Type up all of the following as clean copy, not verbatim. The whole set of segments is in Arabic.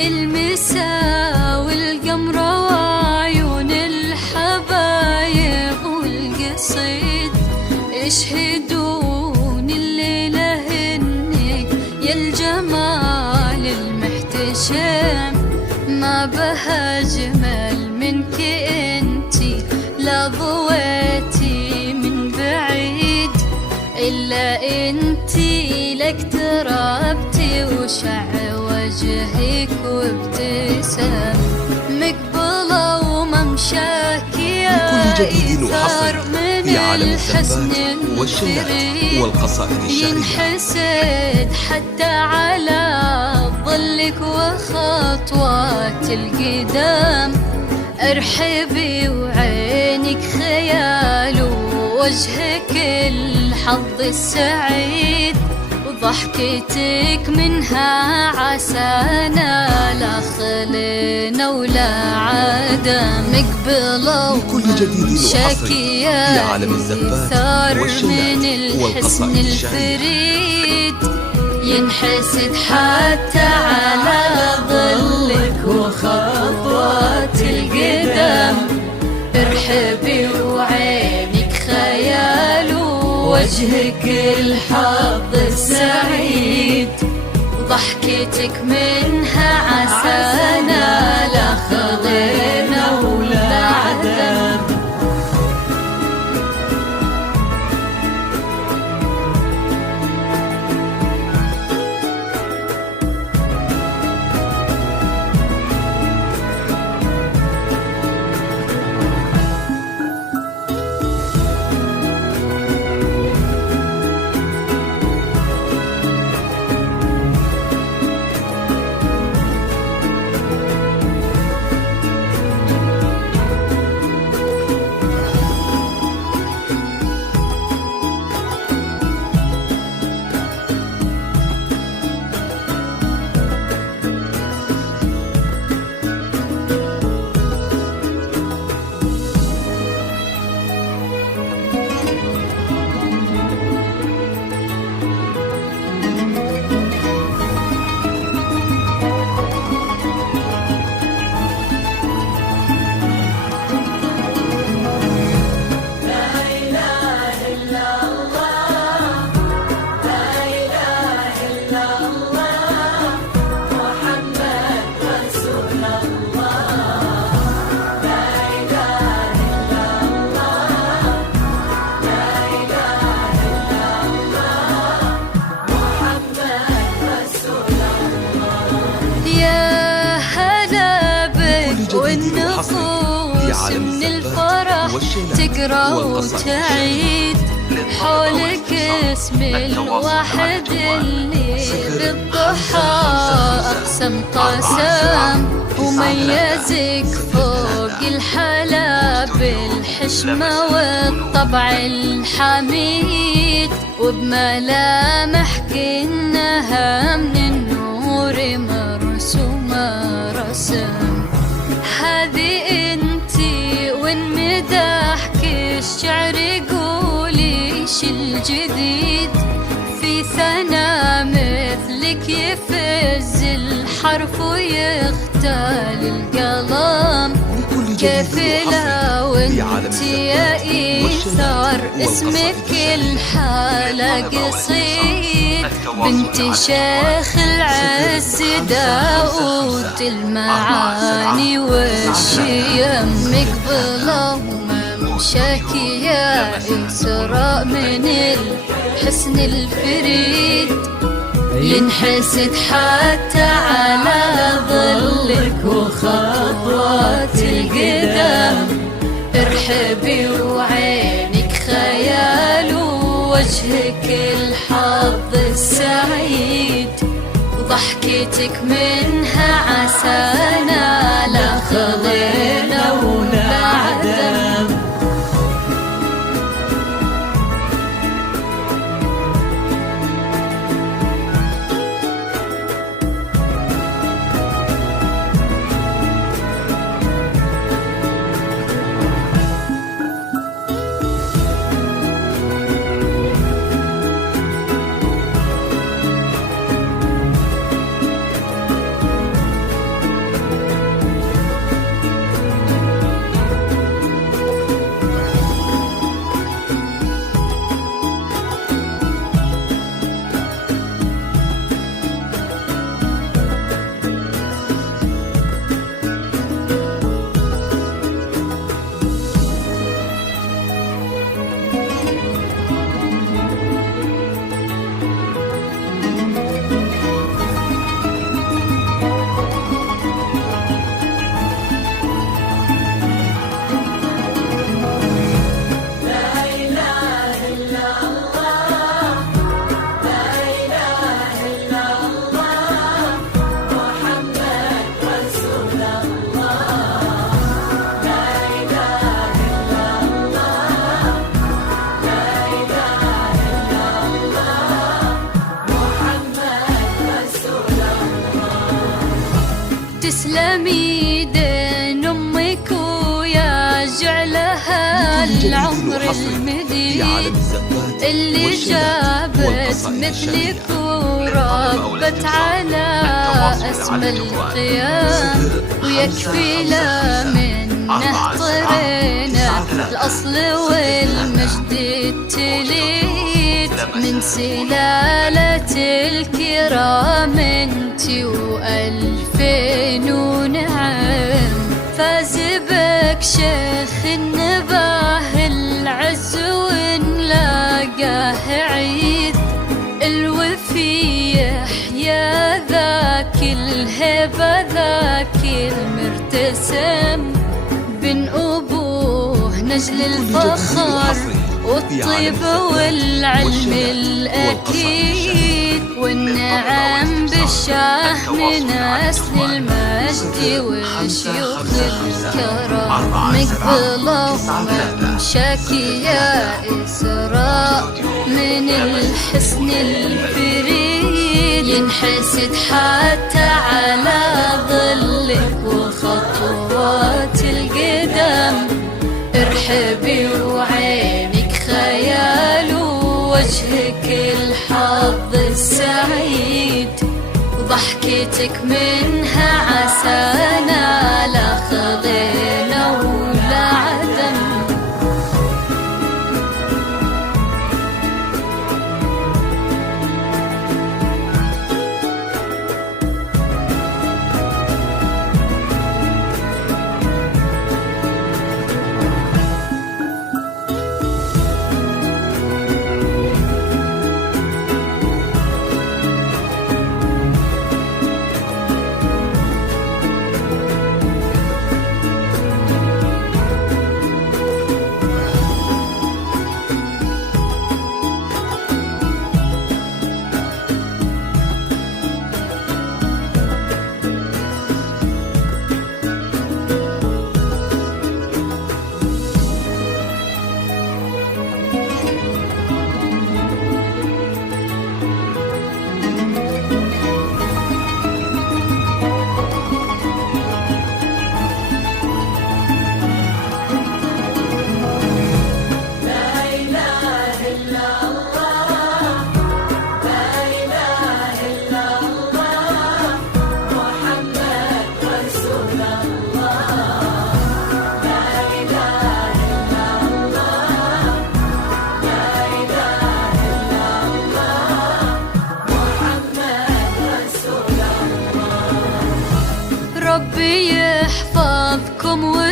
المساء والقمرة وعيون الحبايب والقصيد يشهدون الليلة هنك يا الجمال المحتشم، ما بها أجمل منك انتي لا ضويتي من بعيد، إلا انتي لك ترابتي وشع وجهك وابتسام مقبلة وممشاك يا إيثار من الحسن الفريد، والقصائد الشعرية ينحسد حتى على ظلك وخطوات القدام، ارحبي وعينك خيال ووجهك الحظ السعيد، وضحكتك منها عسانا لا خلنا ولا عدم، مقبلة وممشاكي يا إيثار من الحسن الفريد، ينحسد حتى على ظلك وخطوات القدم، ارحبي وعينك خيال ووجهك الحظ السعيد، وضحكتك منها عسانا لا خضينا ولا عدم. والنفوس من الفرح تقرأ وتعيد، حولك اسم الواحد اللي بالضحى أقسم قسم، وميزك فوق الحلا بالحشمة والطبع الحميد، وبملامح كأنها من النور مرسومة رسم تبتسم. هذه انتي وان مدحك الشعر قولي ش الجديد، في ثنا مثلك يفز الحرف ويختال القلم. كيف لو انتي يا إيثار اسمك الحالة قصيد، بنت شيخ العز داود المعاني والشيم مقبلة وممشاك يا إسراء من الحسن الفريد. ينحسد حتى على ظلك وخطوات القدم، ارحبي وعينك خيال ووجهك الحظ السعيد، وضحكتك منها عسانا لا خضينا ولا عدم. تسلمي دين أمك ويا جعلها العمر المديد، اللي جابت مثلك وربت على أسمى القيام. ويكفي لا منه طرينا الأصل والمجد التليد، من سلالة الكرام انتي وألفين ونعم. فاز بك شيخ النباه العز ونلاقاه عيد، الوفي يحيى ذاك الهبة ذاك المرتسم، بن أبوه نجل الفخر والطيبة والعلم الأكيد، والنعم بالشاه من أسل المجد وشيوخ الكرم. مقبلة وممشاك يا إسراء من الحسن الفريد، ينحسد حتى على ظلك وخطوات القدم، ارحبي وعينك خيال ووجهك الحظ السعيد، وضحكتك منها عسانا لا خضينا ولا عدم.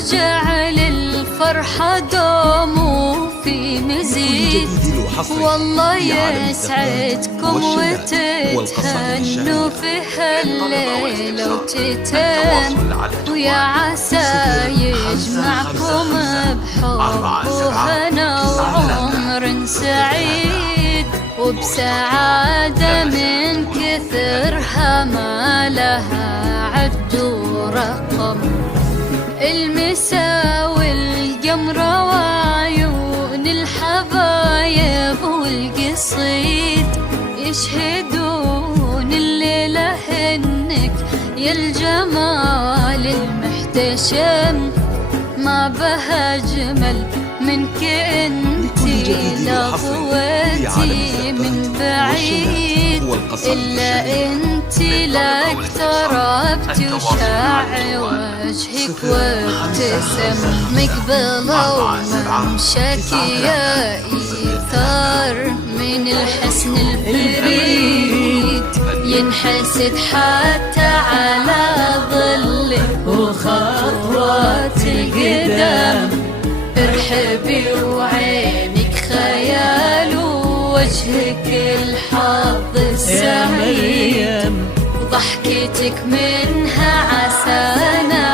وجعل الفرحة دوم وفي مزيد. والله يسعدكم وتتهنوا في هالليلة وتتم، ويا عسى يجمعكم بحب وهنا وعمر سعيد، وبسعادة من كثرها ما لها عد ورقم. المسا والقمرة وعيون الحبايب والقصيد يشهدون الليلة إنك يا الجمال المحتشم، ما بها أجمل منك انتي لغوتي من بعيد، إلا انتي لا اقتربت وشاع وجهك وابتسم. مقبلة وممشك يا إيثار من الحسن الفريد، ينحسد حتى على ظلك وخطوات القدم. ارحبي وعينك خيال ووجهك الحظ السعيد، وضحكتك منها عسانا